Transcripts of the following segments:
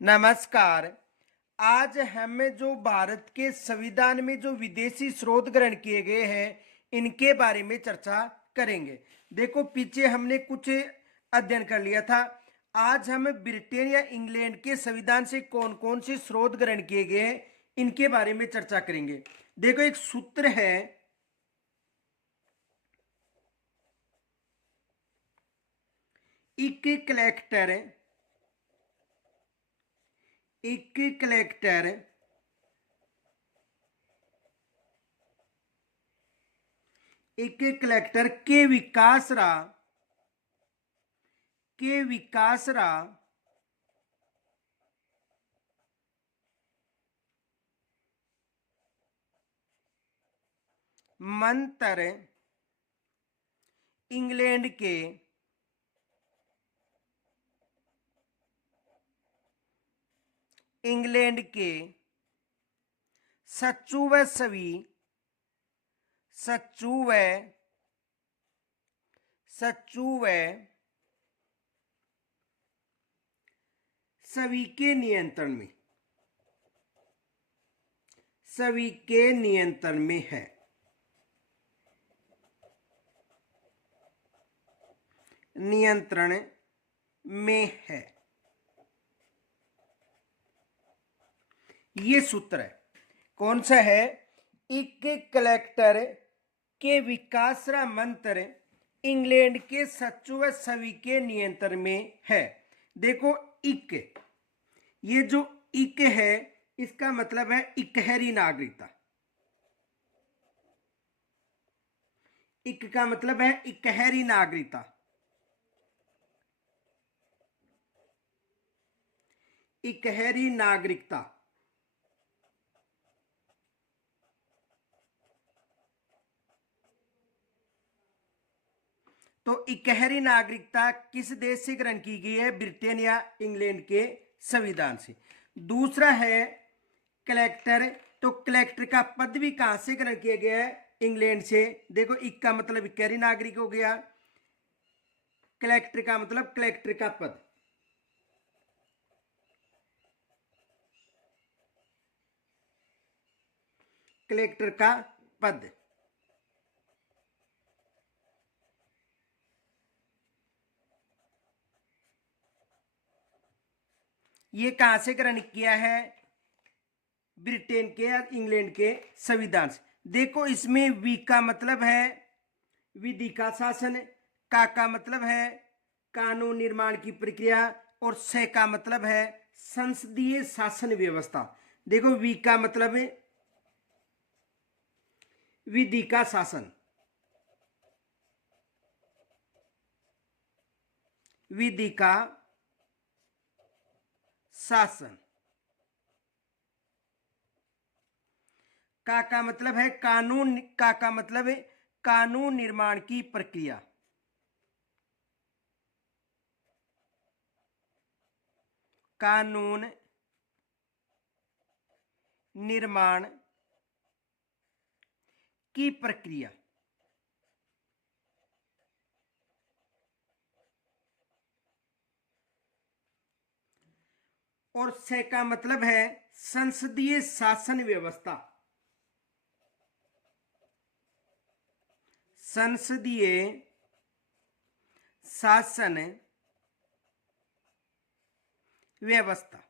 नमस्कार। आज हमें जो भारत के संविधान में जो विदेशी स्रोत ग्रहण किए गए हैं इनके बारे में चर्चा करेंगे। देखो, पीछे हमने कुछ अध्ययन कर लिया था। आज हम ब्रिटेन या इंग्लैंड के संविधान से कौन कौन से स्रोत ग्रहण किए गए हैं इनके बारे में चर्चा करेंगे। देखो, एक सूत्र है, एक कलेक्टर के विकास रा मंत्र इंग्लैंड के सच्चू व सभी के नियंत्रण में है। ये सूत्र है, कौन सा है? एक कलेक्टर के विकासरा मंत्र इंग्लैंड के सचिव सभी के नियंत्रण में है। देखो, इक, ये जो इक है इसका मतलब है इकहरी नागरिकता। इक का मतलब है इकहरी नागरिकता। इकहरी नागरिकता तो इकहरी नागरिकता किस देश से ग्रहण की गई है? ब्रिटेन या इंग्लैंड के संविधान से। दूसरा है कलेक्टर, तो कलेक्टर का पद भी कहां से ग्रहण किया गया है? इंग्लैंड से। देखो, इक का मतलब इकहरी नागरिक हो गया, कलेक्टर का मतलब कलेक्टर का पद। कलेक्टर का पद ये कहां से ग्रहण किया है? ब्रिटेन के या इंग्लैंड के संविधान से। देखो, इसमें वी का मतलब है विधि का शासन, का मतलब है कानून निर्माण की प्रक्रिया, और से का मतलब है संसदीय शासन व्यवस्था। देखो, वी का मतलब है विधि का शासन, विधि का शासन। का मतलब है कानून, का मतलब है कानून निर्माण की प्रक्रिया। कानून निर्माण की प्रक्रिया। और से का मतलब है संसदीय शासन व्यवस्था। संसदीय शासन व्यवस्था।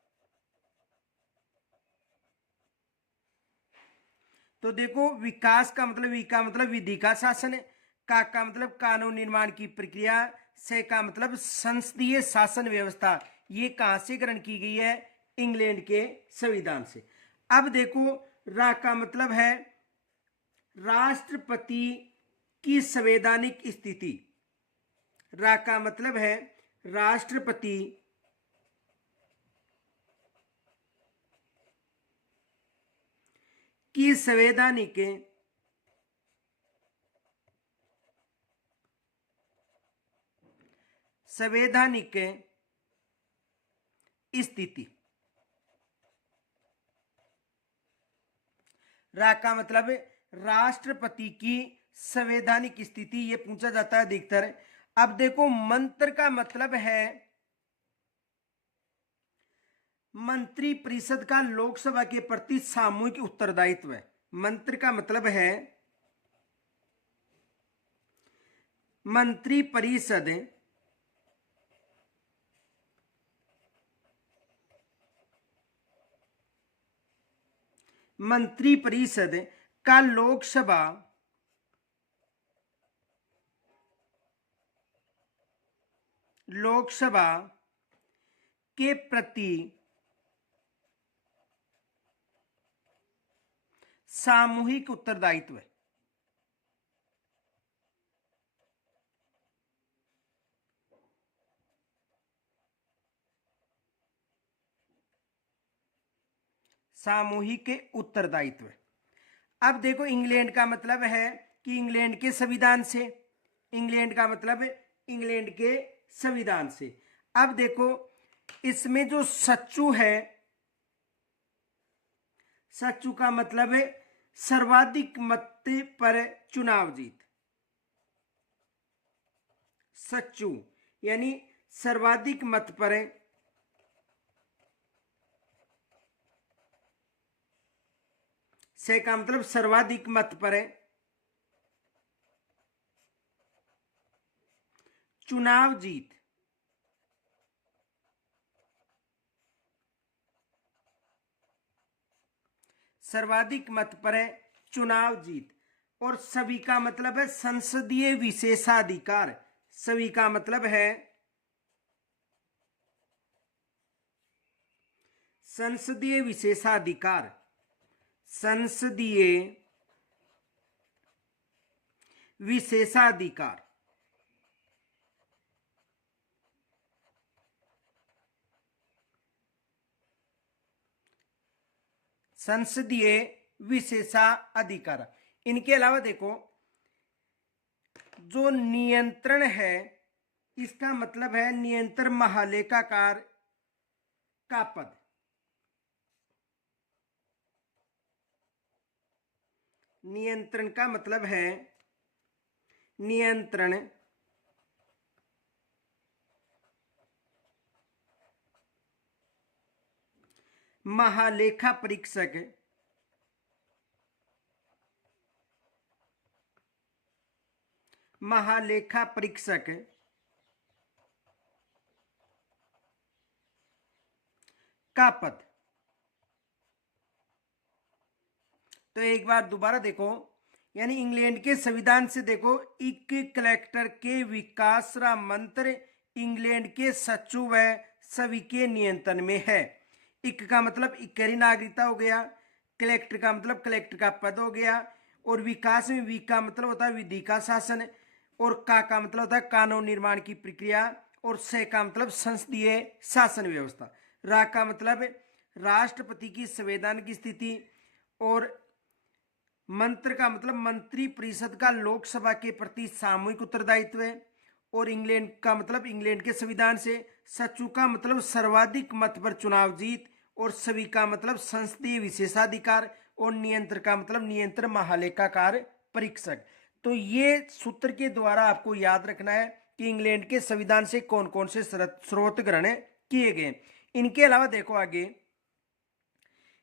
तो देखो, विकास का मतलब, वी का मतलब विधि का शासन, का मतलब कानून निर्माण की प्रक्रिया, से का मतलब संसदीय शासन व्यवस्था। ये कहां से ग्रहण की गई है? इंग्लैंड के संविधान से। अब देखो, रा का मतलब है राष्ट्रपति की संवैधानिक स्थिति। रा का मतलब है राष्ट्रपति की संवैधानिक स्थिति। रा का मतलब राष्ट्रपति की संवैधानिक स्थिति, ये पूछा जाता है अधिकतर। अब देखो, मंत्र का मतलब है मंत्री परिषद का लोकसभा के प्रति सामूहिक उत्तरदायित्व है। मंत्री का मतलब है मंत्री परिषद का लोकसभा के प्रति सामूहिक उत्तरदायित्व है। सामूहिक उत्तरदायित्व। अब देखो इंग्लैंड का मतलब है कि इंग्लैंड के संविधान से, इंग्लैंड का मतलब इंग्लैंड के संविधान से। अब देखो इसमें जो सच्चू है, सच्चू का मतलब है सर्वाधिक मत पर चुनाव जीत। सच्चू यानी सर्वाधिक मत पर से का मतलब सर्वाधिक मत पर चुनाव जीत। सर्वाधिक मत पर चुनाव जीत। और सभी का मतलब है संसदीय विशेषाधिकार। सभी का मतलब है संसदीय विशेषाधिकार। संसदीय विशेषाधिकार। संसदीय विशेषाधिकार। इनके अलावा देखो जो नियंत्रण है, इसका मतलब है नियंत्रण महालेखाकार का पद। नियंत्रण का मतलब है नियंत्रण महालेखा परीक्षक महालेखा परीक्षक का पद। तो एक बार दोबारा देखो, यानी इंग्लैंड के संविधान से देखो एक कलेक्टर के विकास रा मंत्र इंग्लैंड के सचिव व सभी के नियंत्रण में है। एक का मतलब इकहरी नागरिकता हो गया, कलेक्टर का मतलब कलेक्टर का पद हो गया, और विकास में वी का मतलब होता है विधि का शासन, और का मतलब होता है कानून निर्माण की प्रक्रिया, और से का मतलब संसदीय शासन व्यवस्था। रा का मतलब राष्ट्रपति की संवैधानिक की स्थिति, और मंत्र का मतलब मंत्री परिषद का लोकसभा के प्रति सामूहिक उत्तरदायित्व है, और इंग्लैंड का मतलब इंग्लैंड के संविधान से। सचिव का मतलब सर्वाधिक मत पर चुनाव जीत, और सभी का मतलब संसदीय विशेषाधिकार, और नियंत्रण का मतलब नियंत्रण महालेखाकार परीक्षक। तो ये सूत्र के द्वारा आपको याद रखना है कि इंग्लैंड के संविधान से कौन कौन से स्रोत ग्रहण किए गए। इनके अलावा देखो आगे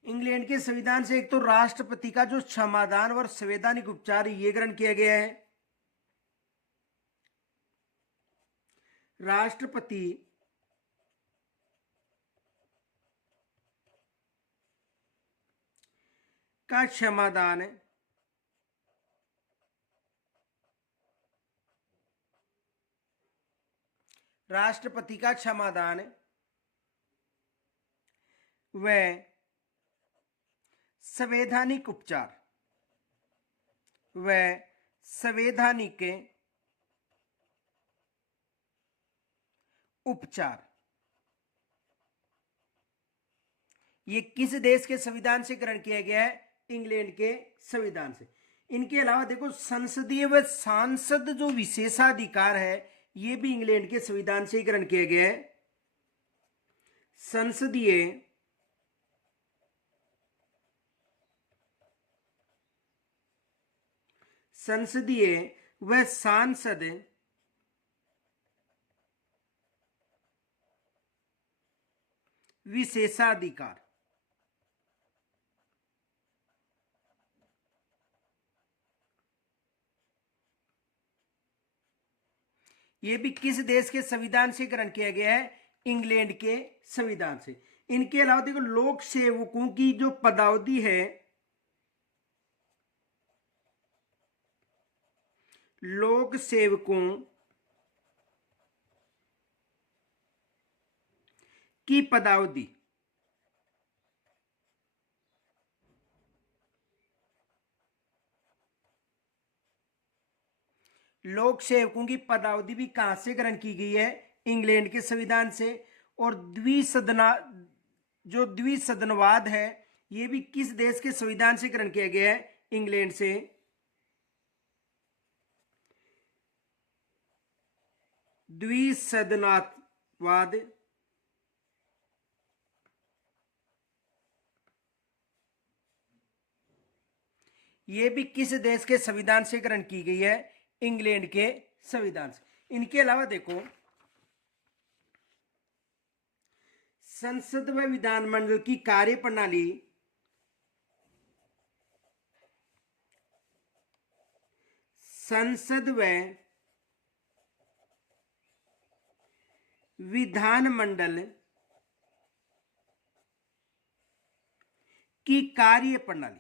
इंग्लैंड के संविधान से एक तो राष्ट्रपति का जो क्षमादान और संवैधानिक उपचार ये ग्रहण किया गया है। राष्ट्रपति का क्षमादान राष्ट्रपति का क्षमादान व संवैधानिक उपचार व संवैधानिक उपचार ये किस देश के संविधान से ग्रहण किया गया है? इंग्लैंड के संविधान से। इनके अलावा देखो संसदीय व सांसद जो विशेषाधिकार है ये भी इंग्लैंड के संविधान से ही ग्रहण किया गया है। संसदीय व सांसद विशेषाधिकार। ये भी किस देश के संविधान से ग्रहण किया गया है? इंग्लैंड के संविधान से। इनके अलावा देखो लोक सेवकों की जो पदावधि है, लोक सेवकों की पदावधि, लोक सेवकों की पदावधि भी कहां से ग्रहण की गई है? इंग्लैंड के संविधान से। और द्विसदना जो द्विसदनवाद है, यह भी किस देश के संविधान से ग्रहण किया गया है? इंग्लैंड से। द्विसदनवाद ये भी किस देश के संविधान से ग्रहण की गई है? इंग्लैंड के संविधान से। इनके अलावा देखो संसद व विधानमंडल की कार्यप्रणाली, संसद व विधानमंडल की कार्यप्रणाली,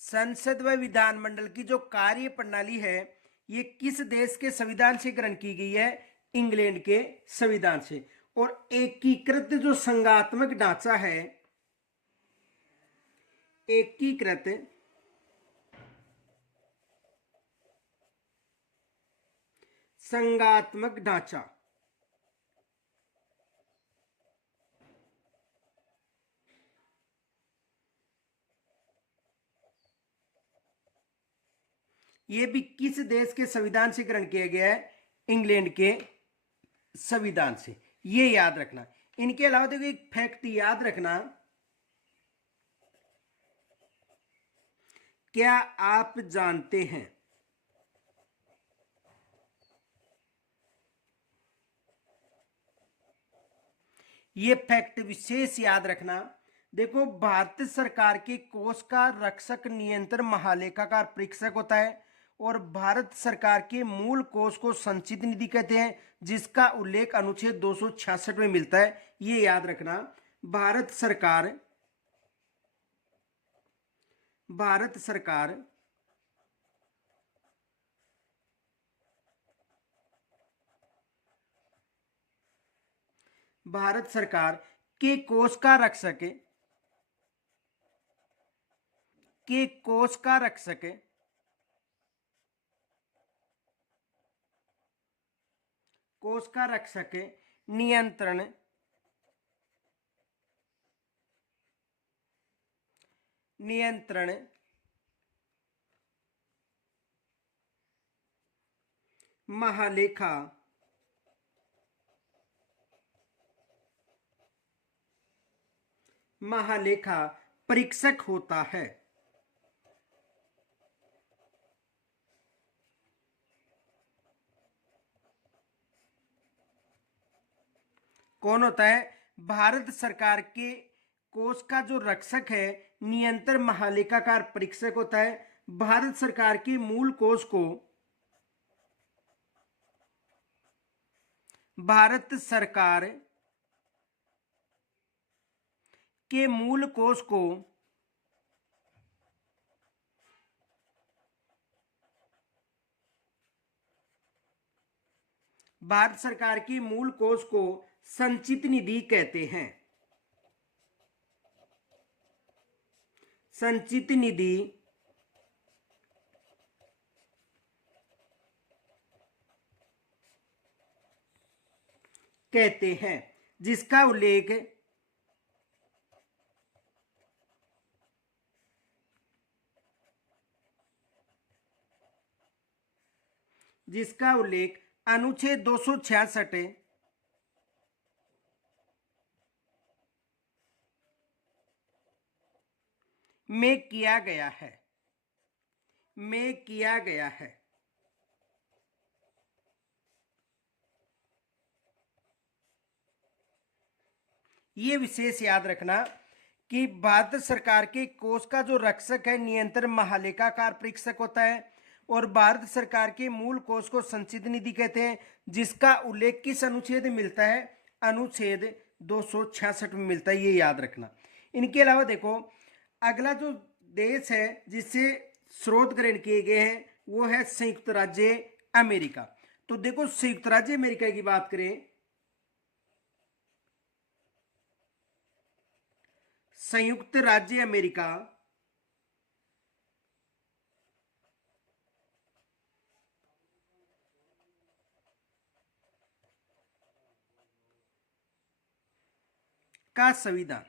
संसद व विधानमंडल की जो कार्य प्रणाली है, ये किस देश के संविधान से ग्रहण की गई है? इंग्लैंड के संविधान से। और एकीकृत जो संघात्मक ढांचा है, एकीकृत संघात्मक ढांचा, यह भी किस देश के संविधान से ग्रहण किया गया है? इंग्लैंड के संविधान से। ये याद रखना। इनके अलावा देखो एक फैक्ट याद रखना, क्या आप जानते हैं, ये फैक्ट विशेष याद रखना। देखो भारत सरकार के कोष का रक्षक नियंत्रण महालेखाकार परीक्षक होता है, और भारत सरकार के मूल कोष को संचित निधि कहते हैं, जिसका उल्लेख अनुच्छेद 266 में मिलता है। ये याद रखना। भारत सरकार भारत सरकार भारत सरकार के कोष का रक्षक के कोष का रक्षक कोष का रक्षक नियंत्रण नियंत्रण महालेखा महालेखा परीक्षक होता है। कौन होता है? भारत सरकार के कोष का जो रक्षक है, नियंत्रण महालेखाकार परीक्षक होता है। भारत सरकार के मूल कोष को भारत सरकार के मूल कोष को भारत सरकार की मूल कोष को संचित निधि कहते हैं। संचित निधि कहते हैं, जिसका उल्लेख अनुच्छेद 266 में किया गया है। में किया गया है। ये विशेष याद रखना कि भारत सरकार के कोष का जो रक्षक है नियंत्रण महालेखाकार परीक्षक होता है, और भारत सरकार के मूल कोष को संचित निधि कहते हैं, जिसका उल्लेख किस अनुच्छेद में मिलता है? अनुच्छेद 266 में मिलता है, ये याद रखना। इनके अलावा देखो अगला जो देश है जिससे स्रोत ग्रहण किए गए हैं वो है संयुक्त राज्य अमेरिका। तो देखो संयुक्त राज्य अमेरिका की बात करें, संयुक्त राज्य अमेरिका का संविधान,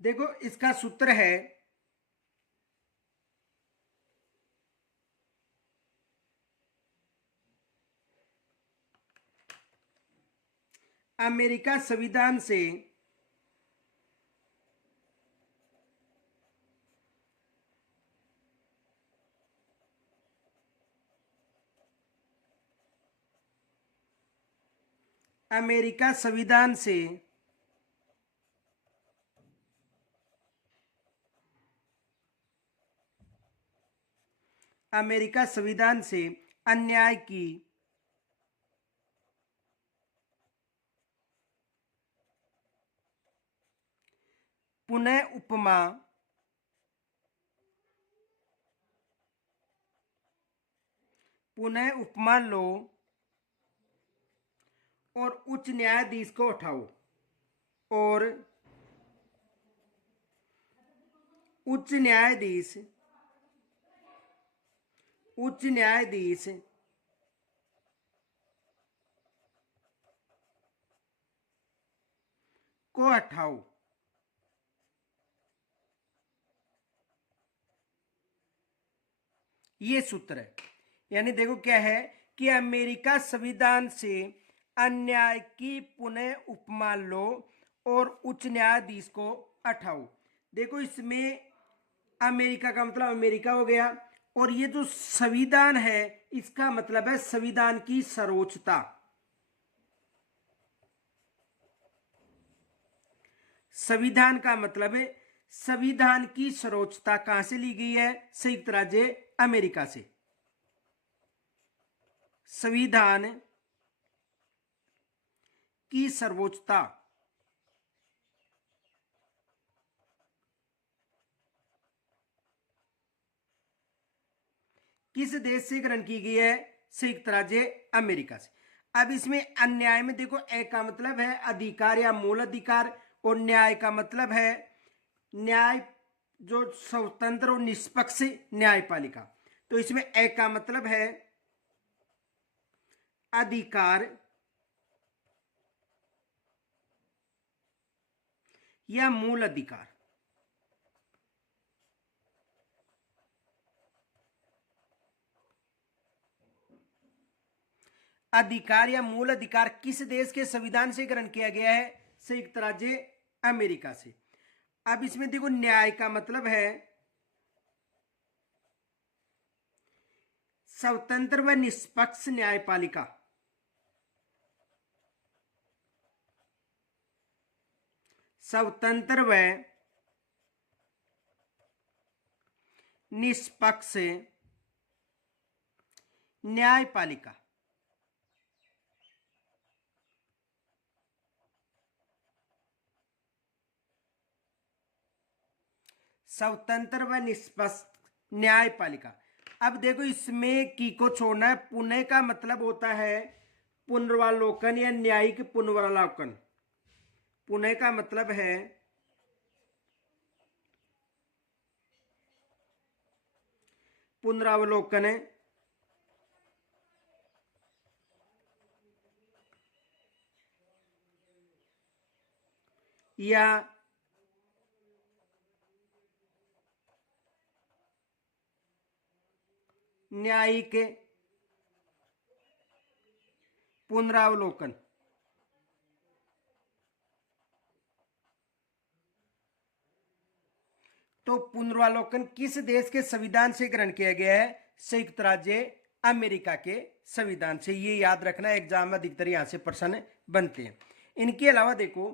देखो इसका सूत्र है अमेरिका संविधान से अमेरिका संविधान से अमेरिका संविधान से अन्याय की पुनः उपमा लो और उच्च न्यायाधीश को उठाओ, और उच्च न्यायाधीश को हटाओ। ये सूत्र है, यानी देखो क्या है कि अमेरिका संविधान से अन्याय की पुनः उपमा लो और उच्च न्यायाधीश को हटाओ। देखो इसमें अमेरिका का मतलब अमेरिका हो गया, और ये जो संविधान है इसका मतलब है संविधान की सर्वोच्चता। संविधान का मतलब है संविधान की सर्वोच्चता कहां से ली गई है? संयुक्त राज्य अमेरिका से। संविधान की सर्वोच्चता किस देश से ग्रहण की गई है? संयुक्त राज्य अमेरिका से। अब इसमें अन्याय में देखो ए का मतलब है अधिकार या मूल अधिकार, और न्याय का मतलब है न्याय जो स्वतंत्र और निष्पक्ष न्यायपालिका। तो इसमें ए का मतलब है अधिकार या मूल अधिकार। अधिकार या मूल अधिकार किस देश के संविधान से ग्रहण किया गया है? संयुक्त राज्य अमेरिका से। अब इसमें देखो न्याय का मतलब है स्वतंत्र व निष्पक्ष न्यायपालिका। स्वतंत्र व निष्पक्ष न्यायपालिका। स्वतंत्र व निष्पक्ष न्यायपालिका। अब देखो इसमें की को छोड़ना है। पुनः का मतलब होता है पुनर्वालोकन या न्यायिक पुनर्वालोकन। पुनः का मतलब है पुनरावलोकन या न्यायिक पुनरावलोकन। तो पुनरावलोकन किस देश के संविधान से ग्रहण किया गया है? संयुक्त राज्य अमेरिका के संविधान से। ये याद रखना, एग्जाम में अधिकतर यहां से प्रश्न बनते हैं। इनके अलावा देखो,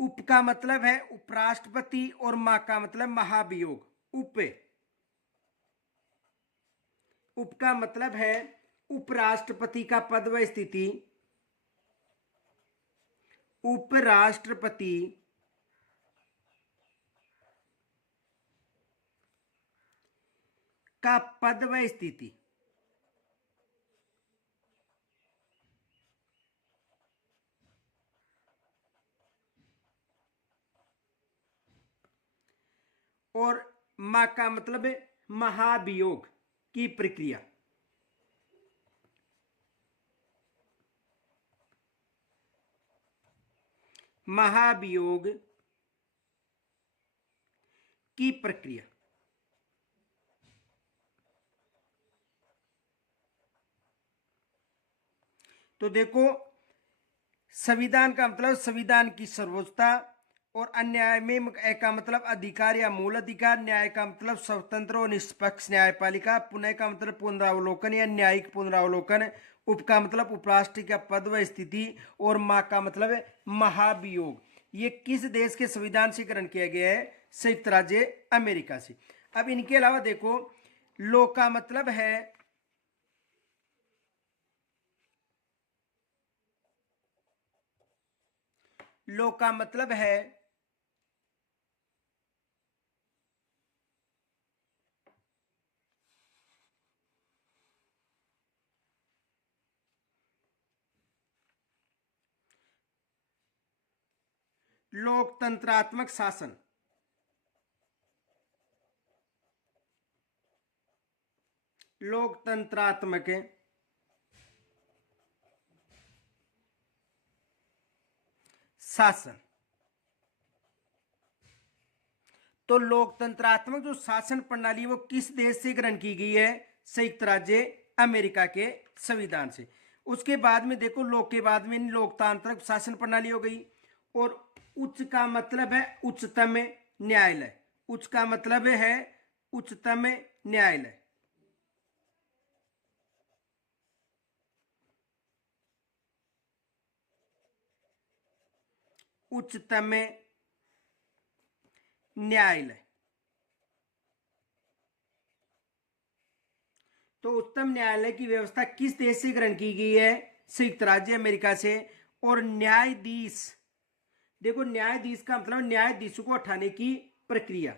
उप का मतलब है उपराष्ट्रपति और मा का मतलब महाभियोग। उप का मतलब है उपराष्ट्रपति का पद व स्थिति। उपराष्ट्रपति का पद व स्थिति। और मा का मतलब है महाभियोग की प्रक्रिया। महाभियोग की प्रक्रिया। तो देखो, संविधान का मतलब संविधान की सर्वोच्चता, और अन्याय में का मतलब अधिकार या मूल अधिकार। न्याय का मतलब स्वतंत्र और निष्पक्ष न्यायपालिका। पुनः का मतलब पुनरावलोकन या न्यायिक पुनरावलोकन। उप का मतलब उपराष्ट्रपति का पद व स्थिति। और मा का मतलब है महाभियोग। ये किस देश के संविधान से ग्रहण किया गया है? संयुक्त राज्य अमेरिका से। अब इनके अलावा देखो, लो का मतलब है लो का मतलब है लोकतंत्रात्मक शासन। लोकतंत्रात्मक शासन। तो लोकतंत्रात्मक जो शासन प्रणाली वो किस देश से ग्रहण की गई है? संयुक्त राज्य अमेरिका के संविधान से। उसके बाद में देखो, लोक के बाद में लोकतांत्रिक शासन प्रणाली हो गई। और उच्च का मतलब है उच्चतम न्यायालय। उच्च का मतलब है उच्चतम न्यायालय। उच्चतम न्यायालय। तो उच्चतम न्यायालय की व्यवस्था किस देश से ग्रहण की गई है? संयुक्त राज्य अमेरिका से। और न्यायाधीश, देखो न्यायाधीश का मतलब न्यायाधीशों को हटाने की प्रक्रिया।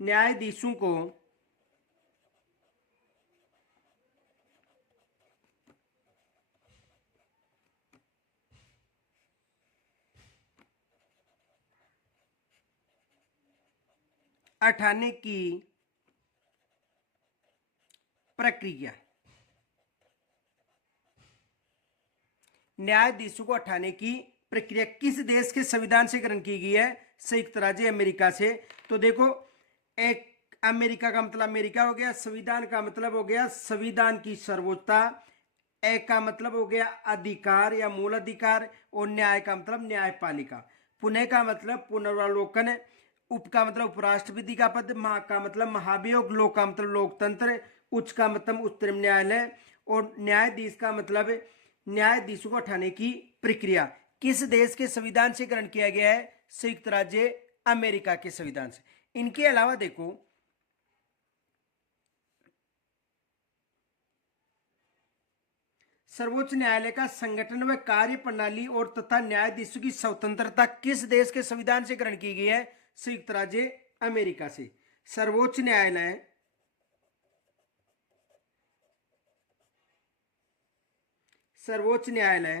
न्यायाधीशों को हटाने की प्रक्रिया। न्यायाधीशों को हटाने की प्रक्रिया किस देश के संविधान से ग्रहण की गई है? संयुक्त राज्य अमेरिका से। तो देखो, एक अमेरिका का मतलब अमेरिका हो गया, संविधान का मतलब हो गया संविधान की सर्वोच्चता। ए का मतलब हो गया अधिकार या मूल अधिकार। और न्याय का मतलब न्यायपालिका। पुनः का मतलब पुनरावलोकन। उप का मतलब उपराष्ट्रपति का पद। महा का मतलब महाभियोग। लोक का मतलब लोकतंत्र। उच्च का मतलब उच्चतम न्यायालय। और न्यायाधीश का मतलब न्यायाधीशों को हटाने की प्रक्रिया किस देश के संविधान से ग्रहण किया गया है? संयुक्त राज्य अमेरिका के संविधान से। इनके अलावा देखो, सर्वोच्च न्यायालय का संगठन व कार्य प्रणाली और तथा न्यायाधीशों की स्वतंत्रता किस देश के संविधान से ग्रहण की गई है? संयुक्त राज्य अमेरिका से। सर्वोच्च न्यायालय सर्वोच्च न्यायालय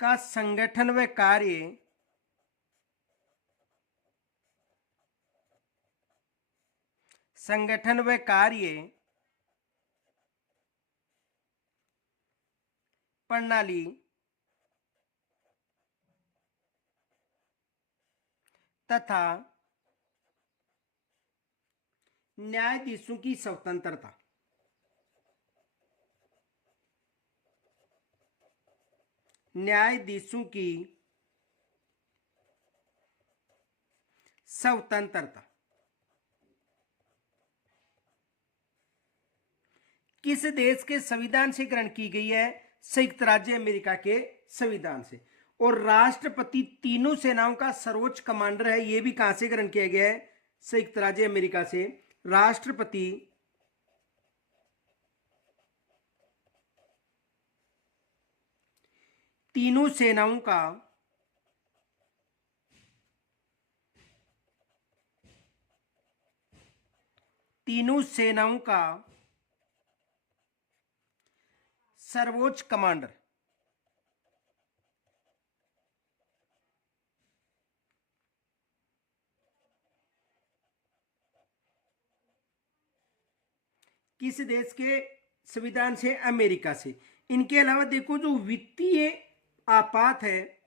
का संगठन व कार्य प्रणाली तथा न्यायाधीशों की स्वतंत्रता। न्यायाधीशों की स्वतंत्रता किस देश के संविधान से ग्रहण की गई है? संयुक्त राज्य अमेरिका के संविधान से। और राष्ट्रपति तीनों सेनाओं का सर्वोच्च कमांडर है, यह भी कहां से ग्रहण किया गया है? संयुक्त राज्य अमेरिका से। राष्ट्रपति तीनों सेनाओं का सर्वोच्च कमांडर। किस देश के संविधान से? अमेरिका से। इनके अलावा देखो जो वित्तीय आपात है,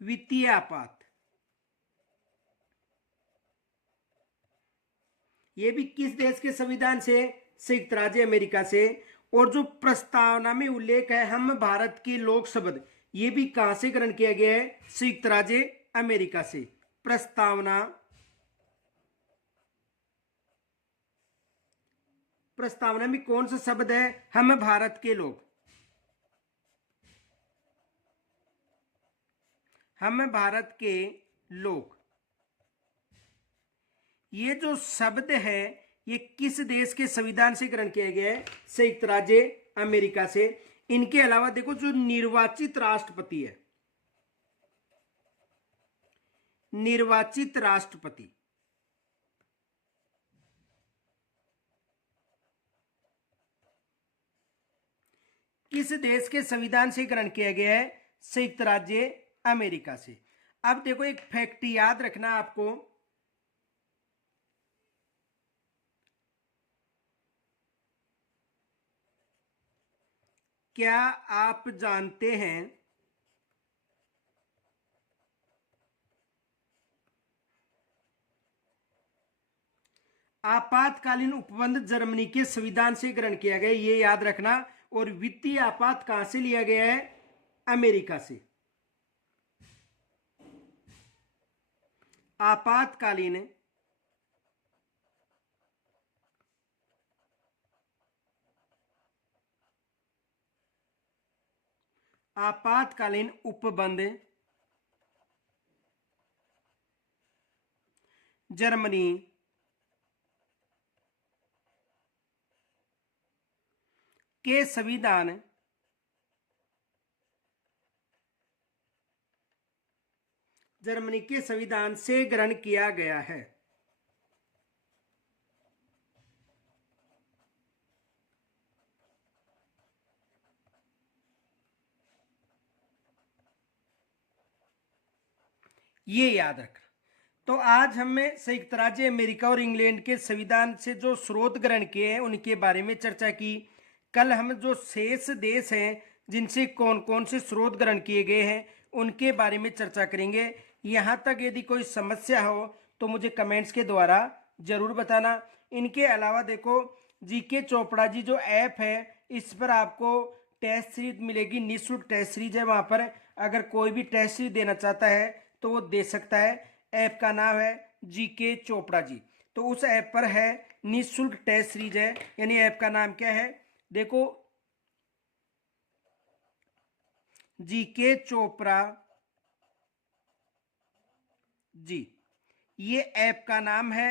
वित्तीय आपात, ये भी किस देश के संविधान से? संयुक्त राज्य अमेरिका से। और जो प्रस्तावना में उल्लेख है हम भारत के लोक शब्द, ये भी कहां से ग्रहण किया गया है? संयुक्त राज्य अमेरिका से। प्रस्तावना में कौन सा शब्द है? हम भारत के लोग। हम भारत के लोग, ये जो शब्द है ये किस देश के संविधान से ग्रहण किया गया है? संयुक्त राज्य अमेरिका से। इनके अलावा देखो जो निर्वाचित राष्ट्रपति है, निर्वाचित राष्ट्रपति, किस देश के संविधान से ग्रहण किया गया है? संयुक्त राज्य अमेरिका से। अब देखो एक फैक्ट याद रखना आपको, क्या आप जानते हैं आपातकालीन उपबंध जर्मनी के संविधान से ग्रहण किया गया? ये याद रखना। और वित्तीय आपात कहां से लिया गया है? अमेरिका से। आपातकालीन उपबंध जर्मनी के संविधान से ग्रहण किया गया है। ये याद रखना। तो आज हमने संयुक्त राज्य अमेरिका और इंग्लैंड के संविधान से जो स्रोत ग्रहण किए हैं उनके बारे में चर्चा की। कल हम जो शेष देश हैं जिनसे कौन कौन से स्रोत ग्रहण किए गए हैं उनके बारे में चर्चा करेंगे। यहाँ तक यदि कोई समस्या हो तो मुझे कमेंट्स के द्वारा जरूर बताना। इनके अलावा देखो जीके चोपड़ा जी जो ऐप है इस पर आपको टेस्ट सीरीज मिलेगी, निःशुल्क टेस्ट सीरीज है। वहाँ पर अगर कोई भी टेस्ट सीरीज देना चाहता है तो वो दे सकता है। ऐप का नाम है जीके चोपड़ा जी। तो उस ऐप पर है निःशुल्क टेस्ट सीरीज है, यानी ऐप का नाम क्या है? देखो जीके चोपड़ा जी, ये ऐप का नाम है।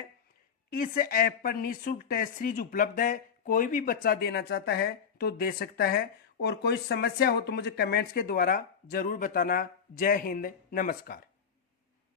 इस ऐप पर निःशुल्क टेस्ट सीरीज उपलब्ध है। कोई भी बच्चा देना चाहता है तो दे सकता है। और कोई समस्या हो तो मुझे कमेंट्स के द्वारा जरूर बताना। जय हिंद, नमस्कार।